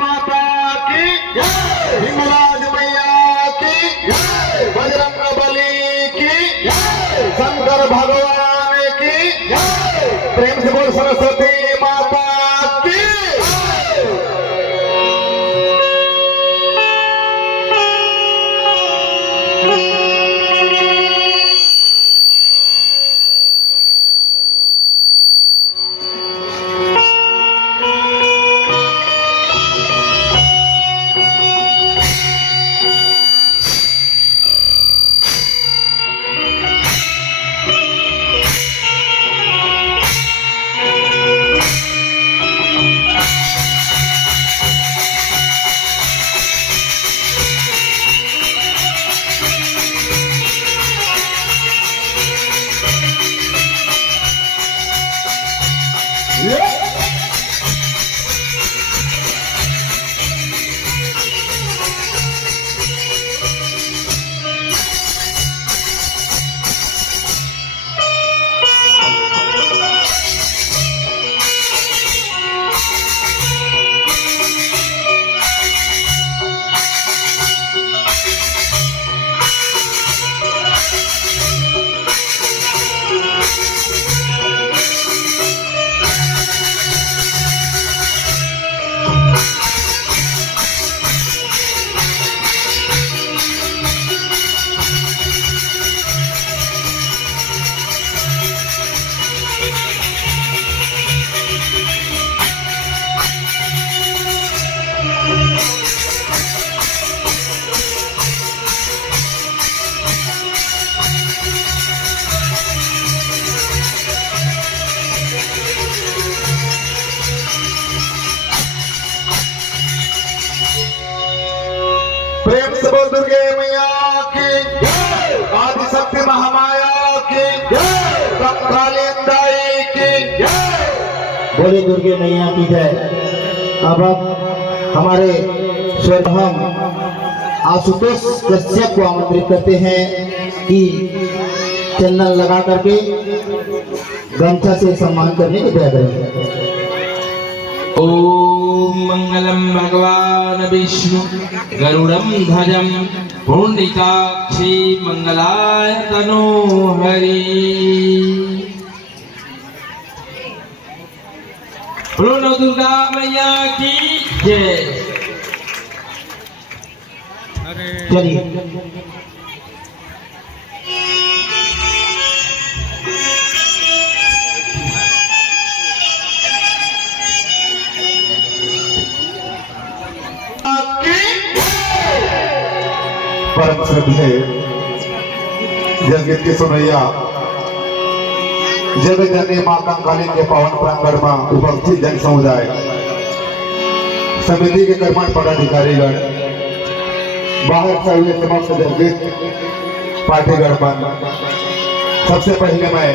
माता की हिंगलाज मैया की बजरंग बली की शंकर भगवान की प्रेम से बोल सरस्वती माता की। प्रेम से बोल दुर्गे मैया की आदिशक्ति महामाया की कालिंदाई की बोले दुर्गे मैया की जय। अब हमारे स्वर हम आशुतोष कश्यप को आमंत्रित करते हैं कि चंदन लगा करके गमछा से सम्मान करने की दया करें। ओम मंगलम भगवान विष्णु गरुड़म ध्वजम पुण्डिकाक्षी मंगलाय तनो हरि। बोलो दुर्गा मैया की जय। चलिए परम श्रद्धेय जगत के सुनैया जगत जननी मां कंकाली के पावन प्रांगण में उपस्थित जन समुदाय समिति के कर्मठ पदाधिकारीगण बाहर से हुए समस्त जगत पार्टीगण सबसे पहले मैं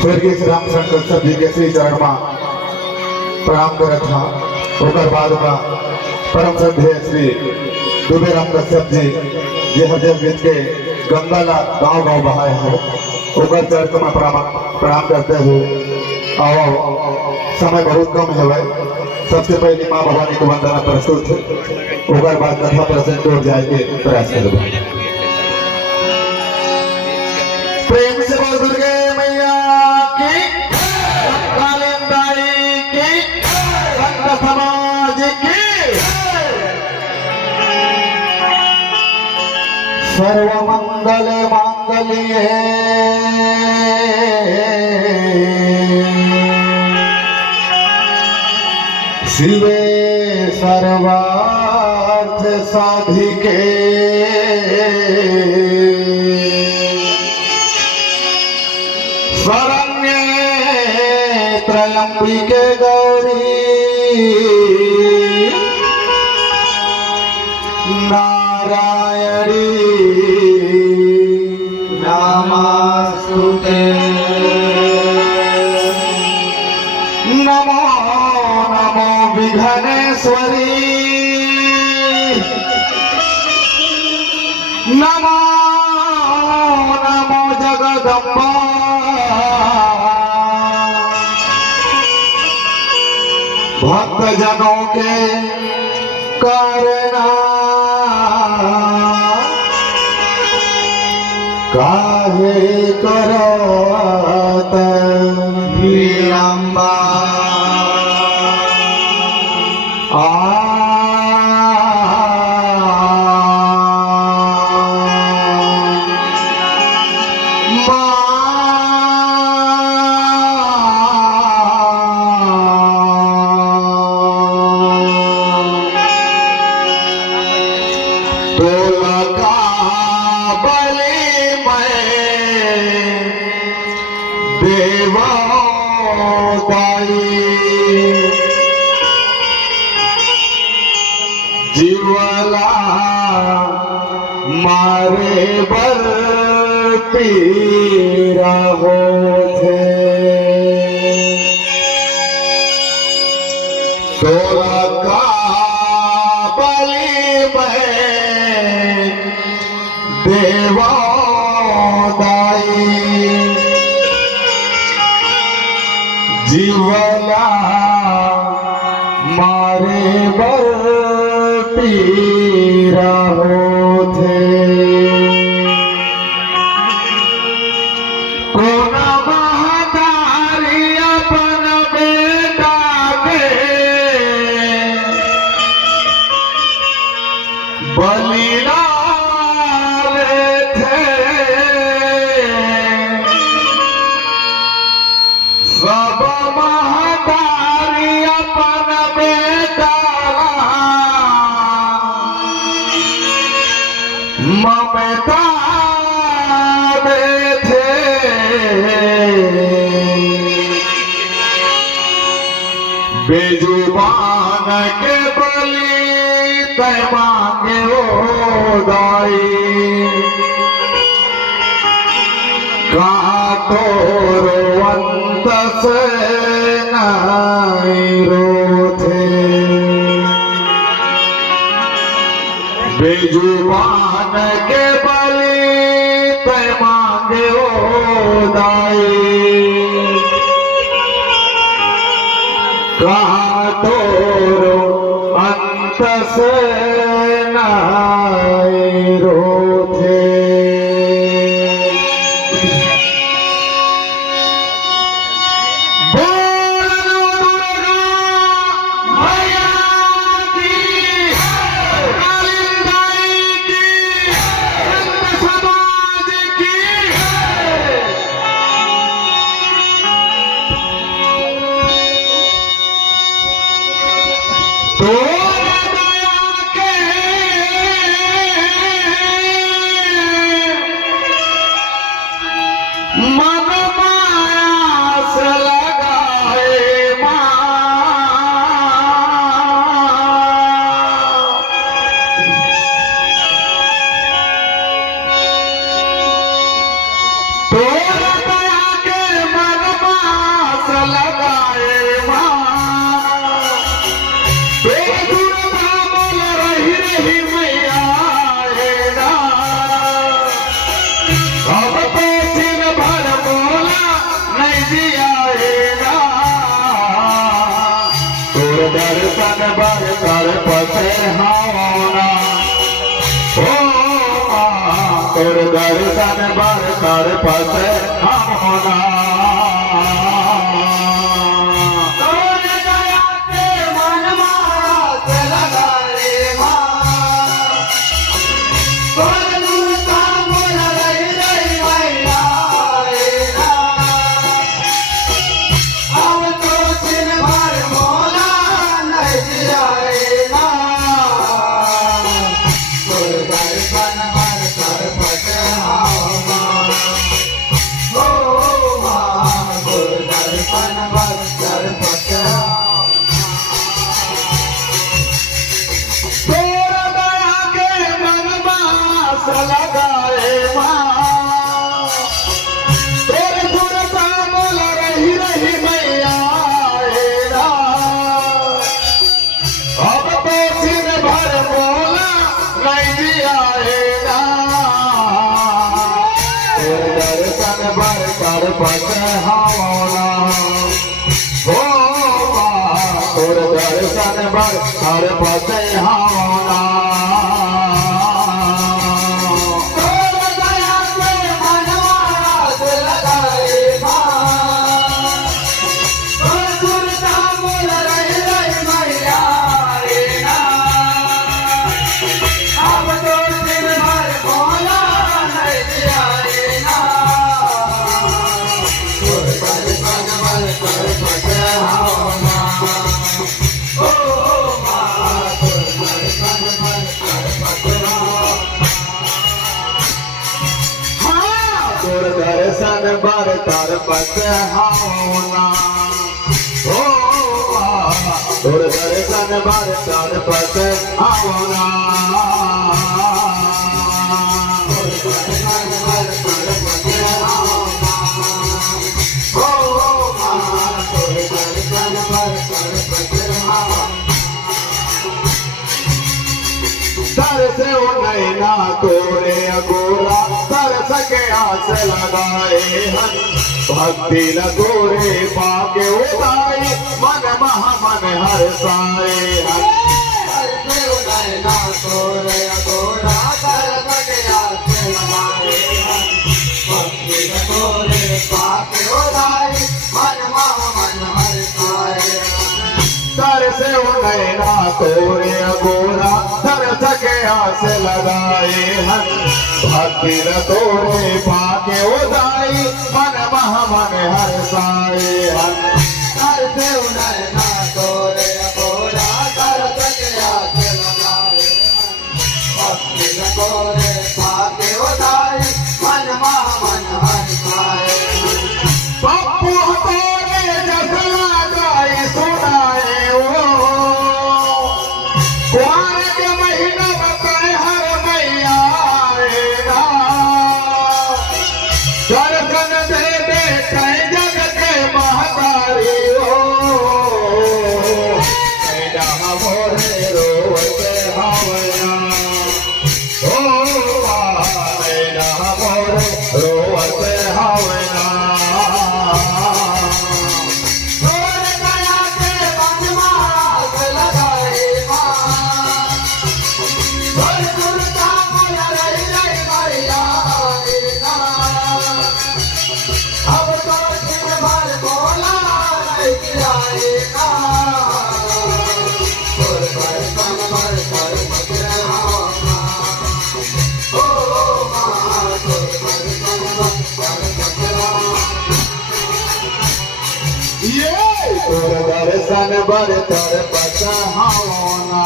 स्वर्गीय श्री रामचंद्र कश्यप जी के श्री चरण में प्रणाम करत था। ओकर बाद में परम श्रद्धेय श्री दुबे राम कश्यप जी ये जगत के गंगा ला गाँव गाँव बहाए हैं ओकर चरण में प्रणाम करते हुए आओ समय बहुत कम है। सबसे पहले माँ भवानी को वंदना प्रस्तुत है ओकर बाद कथा प्रसंग जोड़ जाए के प्रयास करेंगे। प्रेम से बोल दुर्गे मैया की कालिंदाई की संत समाज की सर्वमंगल मांगल्ये शिवे सर्वार्थ साधिके शरण्ये त्र्यंबिके गौरी नारायणी नमस्तुते। नमो नमो विघ्नेश्वरी जगदम्बा भक्त जनों के करना काहे करत विलंबा तो लगा बलि मैं देवदाई जीवला मारे बर पीरा होते तो लगा बलि मैं देवदाई जीवला मारे बर पीरा होते कोन महतारी अपन बेटा के बलि डाले थे सब महतारी अपन बेटा ममता थे बेजुबान के बलि तय मांगे ओ दाई कहा तो रोवंत से नहीं रोते बेजुबान के बलि तय मांगे ओ दाई कहा तो अंत से नहीं रोते तो मन माया से लगाए तो दया के मन माया से लगाए दर्शन बर कर पसे होना हो तोर दर्शन बर कर पसे होना लगाए तेरे गुण बोल रही रही मैया अब तो सिर भर बोला नहीं दिया दर्शन हावना हो तोर दर्शन बर तर पस हावना दर्शन बर तर पस हावना हो तोर दर्शन बर तर पस हावना तरसे नैना तोरे अगोरा तरस के आस लगाए हन भक्ति लगोरे पाके उदाई मन महा मन हर साए हन तरसे नैना तोरे अगोरा तरस के आस लगाए हन भक्ति लगोरे पाके उदाई मन महा मन हर साए तरसे नैना तोरे अगोरा तरस के आस लगाए हन भक्ति तोरे पाके उदाई मन मह मन हर साए हन तरसे नैना तोरे अगोरा तरस के आस लगाए हन भक्ति तोरे पाके उदाई मन मह मन हर साए पप्पू तोरे जसला गाई सुनाए कुआर के महीना बताए हर मैया आएगा दर्शन दे दे कई जग के महतारी हो जहाँ मोरे रोते हवया हो जहाँ मोरे रोते हवया दर्शन बर तर पस हावना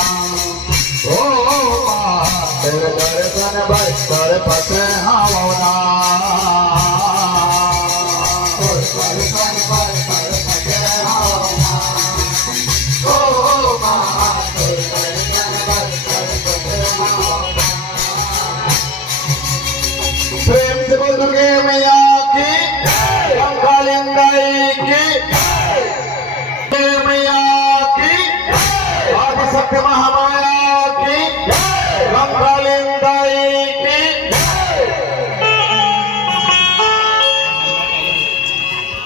हो तेरे दर्शन बर तर पस हावना दर्शन बर तर पस हावना हो दर्शन बर तर पस हावना प्रेम से बोल दुर्गे मैया की कालिंदाई की मैया की आदि सत्य महामाया की कालिंदाई की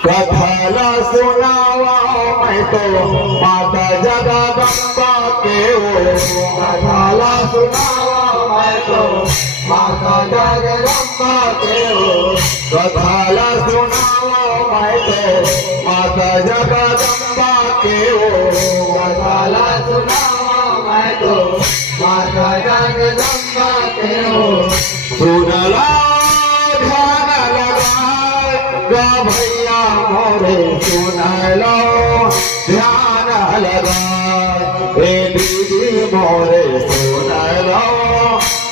कथाला सुनावा मैं तो माता जगदम्बा के हो कथाला सुनावा मैं तो माता जगदम्बा के हो कथाला सुनावा मैं तो माता जगदम्बा के हो कथाला सुनावा मैं तो माता जगदम्बा के हो सुनला ध्यान लगाए गा भैया मोरे सुनलो ध्यान लगाए ए दीदी मोरे सुनलो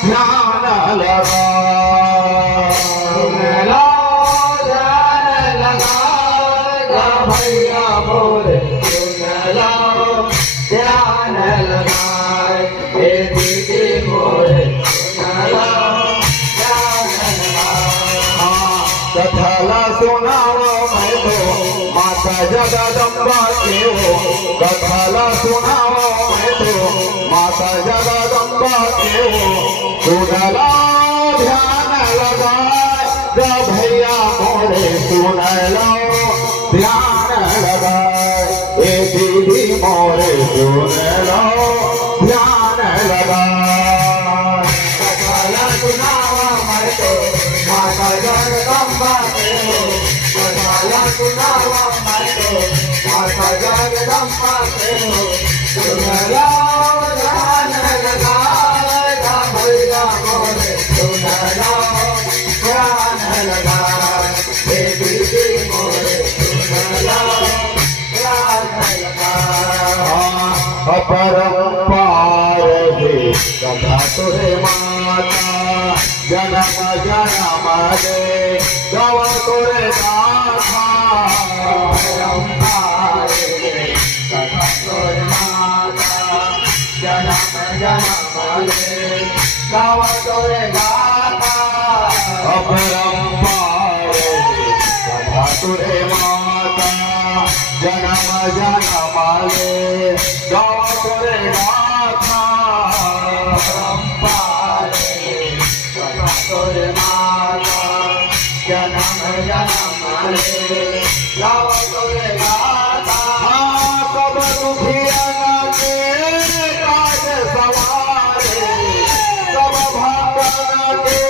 ध्यान लगाए सुनलो ध्यान लगाए गा भैया मोरे सुनलो ध्यान लगाए ए दीदी मोरे सुनलो कथाला सुनाओ मैं तो माता जगदम्बा के हो कथाला सुनाओ मैं तो माता जगदम्बा के हो सुनला ध्यान लगाए भैया मोरे सुनलो ध्यान लगाए ए दीदी मोरे सुन लो ध्यान लगाए कथाला सुनावा मैं तो माता जगदम्बा के हो कथाला सुनावा मैं तो माता जगदम्बा के हो सुन लो ध्यान लगाएगा भैया मोरे सुन लो ध्यान लगाए हे दीदी मोरे सुन लो ध्यान लगाए अपरंपार है कथा तुरे माता जन्म जन्म दे गव तुरे गाथा परंपार कथा तोर माता जनम जनम ले गाव तोरे गाथा अपरंपार है कथा तुरे माता जन्म जन्म दे गव तुरे गाथा परंपार कथा तोर माता जनम जनम ले गाव तोरे गाथा सब दुखिया के काज सवारे सब भक्तन के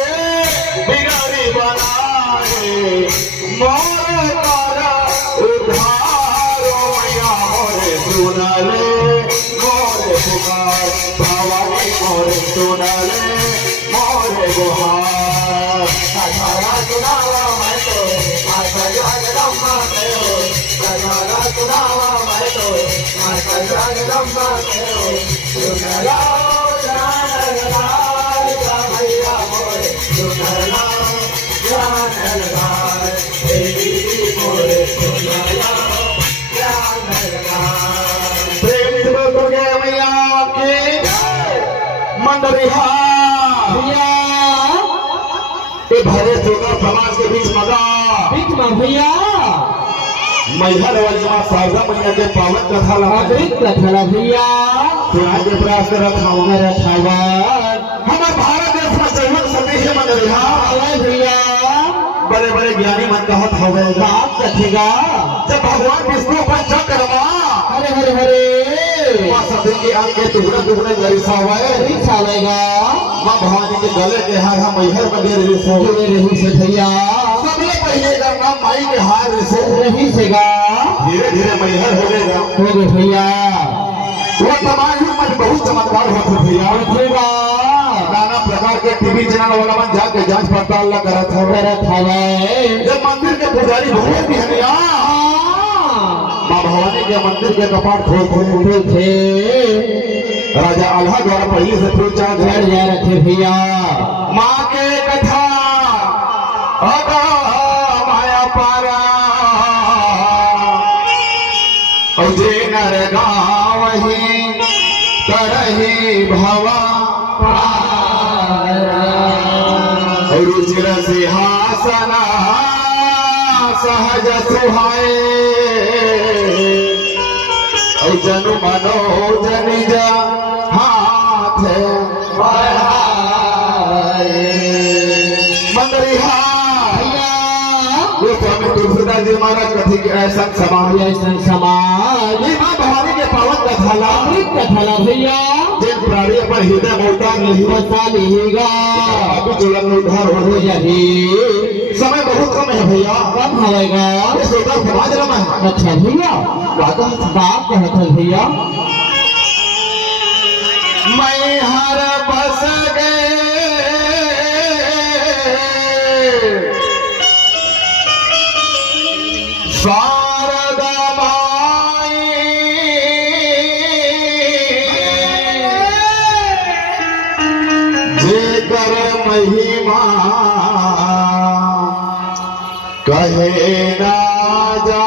बिगड़ी बनाए मोर कर उद्धारो मैया मोरे सुनले मोरे पुकार भवानी मोरे सुनले मोरे गुहार कथाला सुनावा मैं तो माता जगदम्बा के हो कथाला सुनावा मैं तो माता जगदम्बा के हो सुन लो ध्यान लगाएगा भैया मोरे सुन लो ध्यान लगाए हे दीदी मोरे सुन लो ध्यान लगाए प्रेम दुर्गे मैया की मंडलिहा भैया ये भरे जोकर समाज के बीच मगा बीच में भैया मैहर वाली माँ शारदा मैया के पावन कथा लगा अद्भुत कथा भैया सुनाई के प्रयास करत हूँ मेरा थावर हमारे भारत देश में जरूर सती है मंडलिहा आवे भैया बड़े बड़े ज्ञानी मन कहत हवे बाप कथेगा जब भगवान विष्णु पर चक्रमा हरे हरे हरे माँ सती के अंग के टुकड़े टुकड़े गरिसावे नहीं चालेगा माँ भवानी के गले के हार हम मैहर बगैर रिसो पूरे रही से भैया सबले पहले का नाम माई के हार रिसो रही सेगा धीरे धीरे मैहर हो गएगा हो गए भैया वो तमाम मन बहुत चमत्कार होते भैया कथेगा नाना प्रकार के टीवी चैनल वाला मन जाके जांच पड़ताल ला करत हवे मेरा थावर जब मंदिर के पुजारी बहुत बिहनिया माँ भवानी के मंदिर के कपाट खोलते थे राजा आल्हा द्वारा पहले से फूल चार घर जा रखे भैया माँ के कथा अगा माया पारा और जे नर गावही करही भवा और रुचिर सिंहासना सहज सुहाए और जनु मनोज निज हाथ बढ़ाए मंदरिहा वो स्वामी तुलसीदास जी महाराज कथी के ऐसा समाज ऐसा समाज ये माँ भवानी के पावन कथाला अमृत कथा भैया जिन प्राणी पर हृदय बोलता नहीं बसा लेगा अभी जुलन में उद्धार हो हो जाए जाही समय बहुत कम है भैया कब होएगा ये सोचा समाज रमा है अच्छा भैया बाप कहता भैया मैं हर बस गए शारदा माई जेकर महिमा कहे ना जा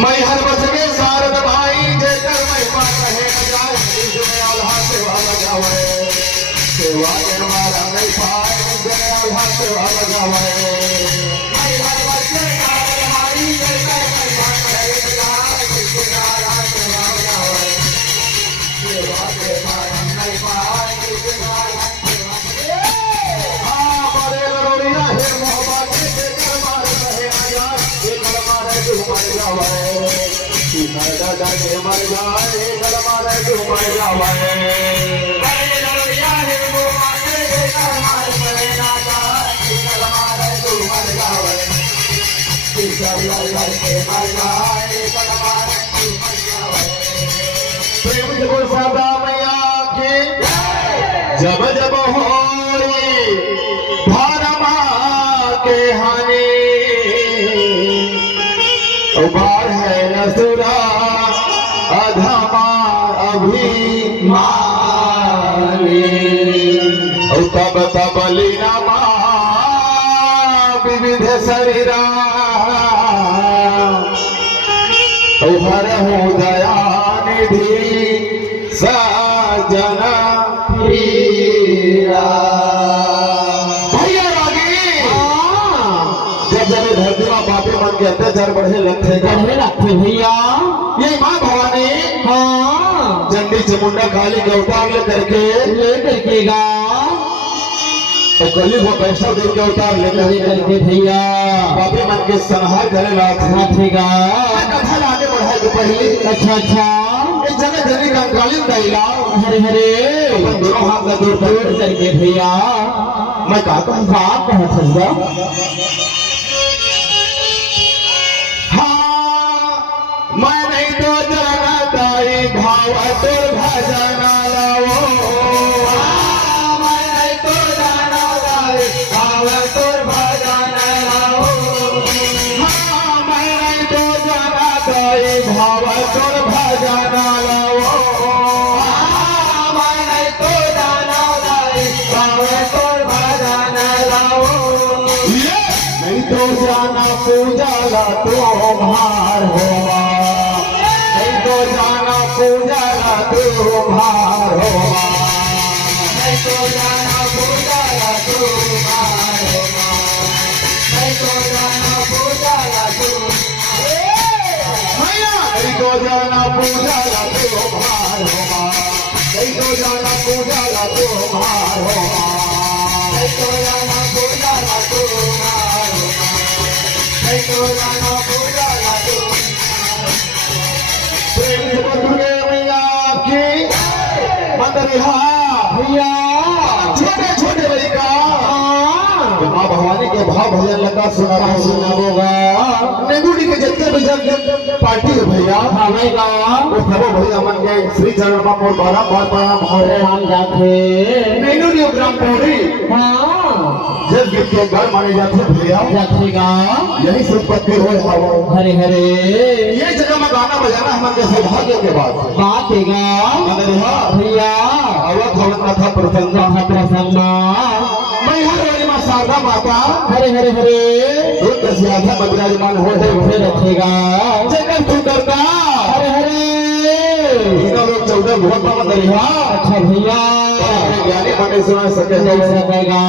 मैं हर बस के शारद भाई जेकर महिमा कहे न जाए जय आल्हा सेवा लगावे सेवा के हमारा नहीं पाए जय आल्हा सेवा लगावे मैं हर बस के शारद भाई जेकर महिमा कहे न जाए जय आल्हा सेवा लगावे सेवा के हमारा नहीं पाए के मर जाए कल मारे तू मर जावे बड़े लड़िया है वो मारे कल मारे करे ना जाए कल मारे तू मर जावे चल के मर जाए कल मारे तू मर जावे प्रेम को सदा मैया के जब जब होई धर्मा के हानि उबार है नसुरा अधमा अभिमानी तब तब लीनमा विविध शरीरा हर हो दया निधि सजना पीरा भैया रागी जब जब धरती में बापे मन के अत्याचार बढ़े लगते बढ़े लगते भैया ये माँ भवानी हाँ चंडी चमुंडा काली के अवतार ले करके तो कली वो वैष्णव देव के अवतार ले करके भैया बापे मन के संहार करे लाठेगा कथा आगे बढ़ाए जो पहले अच्छा अच्छा एक जगह जनी कंकाली दैला हरे हरे अपन दोनों हाथ से दूर करके भैया मैं कहता हूँ बाप कहत हूँ मैं नहीं तो जानता ही भाव तुर भजन लाओ मैं नहीं तो जानता ही भाव तुर भजन लाओ मैं नहीं तो जानता ही भाव तुर भजन लाओ मैं नहीं तो जानता ही भाव तुर भजन लाओ नहीं तो जाना पूजा ला तो भार होगा नहीं तो जाना पूजा ला तो भार होगा नहीं तो जाना पूजा ला तो भार होगा नहीं तो जाना पूजा ला तो नहीं तो जाना पूजा ला तो भार होगा नहीं तो जाना पूजा ला तो भार होगा नहीं तो जाना पूजा ला तो भार होगा नहीं तो जाना पूजा ला तो प्रेम से दुर्गे मैया की मंदरिहा भैया छोटे छोटे लड़का माँ भवानी के भाव भजन लगा सुना होगा नेगुड़ी के जितने भी जब पार्टी है भैया भावेगा वो प्रभु भैया मन के श्री चरण में मोर बारा बार प्रणाम हो राम जाते नेगुड़ी ग्राम पौड़ी हाँ जब गिफ्ट के घर माने जाते भैया जातेगा यही से उत्पत्ति हो हरे हरे ये जगह में गाना बजाना हमारे सौभाग्य के बाद बात देगा मंदरिहा भैया अवध भवन कथा प्रसंग प्रसन्न मैं हर वाली माँ शारदा माता हरे हरे हरे रुद्र सिंहासन में विराजमान हो रखेगा जगत सुंदरता हरे हरे तीनों लोग 14 भुवन में मंदरिहा अच्छा भैया ज्ञानी बने सुना सके नहीं सकेगा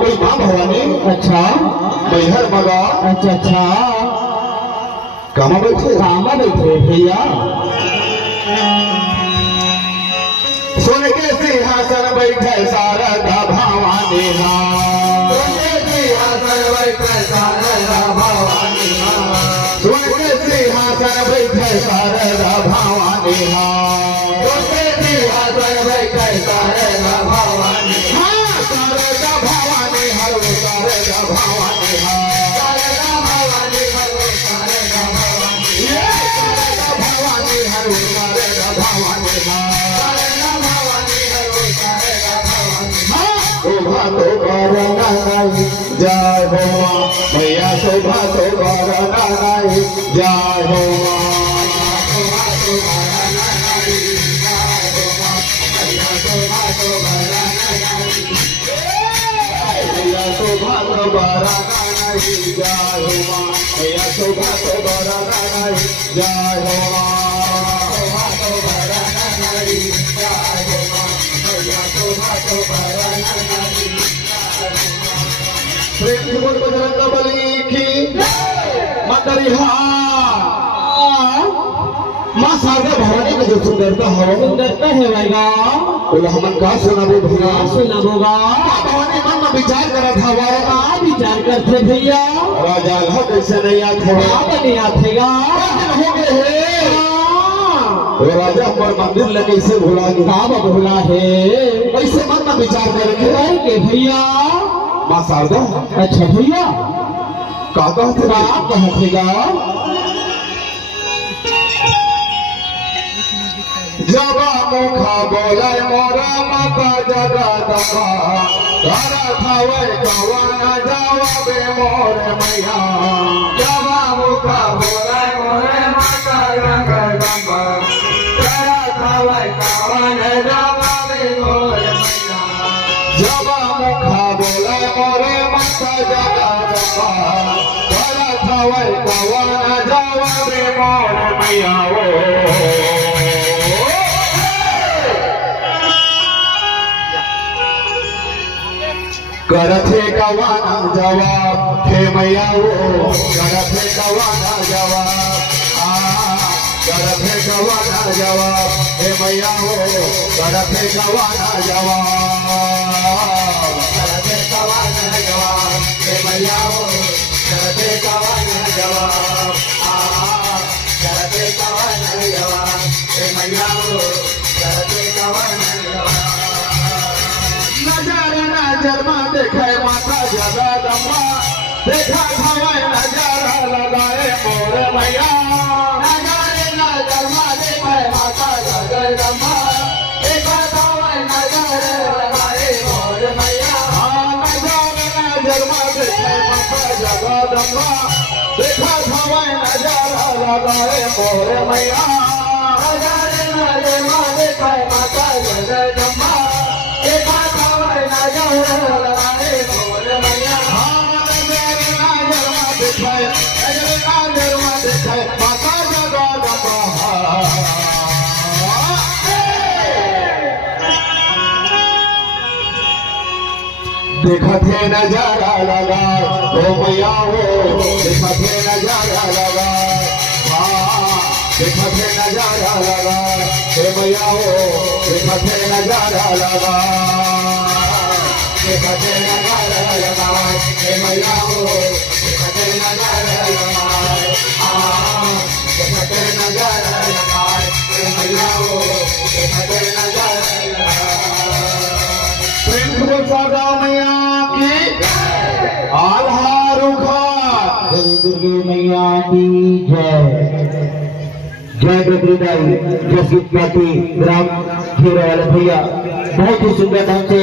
कोई माँ भवानी अच्छा मैहर मगा अच्छा अच्छा कहाँ बैठे कामा बैठे भैया सोने के सिंहासन बैठे शारदा भवानी सोने के सिंहासन बैठे शारदा भवानी सोने के सिंहासन बैठे शारदा भवानी सोने के सिंहासन बैठे शारदा भवानी शारदा भवानी हर शारदा भवानी शारदा भवानी हर शारदा भवानी शारदा भवानी हर शारदा भवानी शोभा तो करना नहीं जय हो माँ भैया शोभा तो करना नहीं जय हो माँ शोभा तो करना नहीं जय हो माँ भैया शोभा तो करना नहीं भैया शोभा तो करना नहीं जय हो माँ भैया शोभा तो करना नहीं जय हो माँ शोभा तो करना नहीं जय हो माँ भैया शोभा तो करना नहीं प्रेम से बोल बजरंग बली की मंदरिहा माँ शारदा भवानी की जो सुंदरता है भैया बोला हमन का सुनाबो भैया सुनाबोगा भवानी मन में विचार करत हवा का विचार करते भैया राजा हो कैसे नहीं आते नहीं आतेगा हो गए हैं वो राजा हमारे मंदिर लगे इसे भुला गया। का बहुला है ऐसे मन में विचार करेंगे के भैया। माँ शारदा अच्छा भैया का कहते का कहतेगा जब मुखा बोले मोरा माता जगदम्बा तारा थावे गवाना जावे मोरे मैया। जब मुखा बोले मोरे माता जगदम्बा तारा थावे गवाना जावे मोरे मैया। जब मुखा बोले मोरे माता जगदम्बा तारा थावे गवाना जावे मोरे मैया। करथे गवाना जवाब हे मैया वो करथे गवाना जवाब करथे गवाना जवाब हे मैया वो करथे गवाना जवाब करथे गवाना जवाब हे मैया वो करथे गवाना जवाब करथे गवाना जवाब हे मैया वो करथे गवाना जवाब। नजर नजर में देखे माता जगदम्बा देखा हवाई नजारा लगाए मोरे मैया। नजर नजर में देखे माता जगदम्बा देखा हवाई नजारा लगाए मोरे मैया। नजर नजर में देखे माता जगदम्बा देखा हवाई नजारा लगाए मोरे मैया। नजर नजर में देखे माता जगदम्बा देखा थे नजारा लगा ओ मैया हो देखा थे नजारा लगा देखा थे नजारा लगा हे मैया हो देखा थे नजारा लगा देखा थे नजारा लगा हे मैया हो देखा थे नजारा लगा देखा थे नजारा लगा हे मैया हो देखा थे नजारा लगा। प्रेम से सादा मैया की आल्हा रुखा दुर्गे मैया की जय। जय बद्रीदाई जय शिव ग्राम खेरा वाले भैया बहुत ही सुंदर ढंग से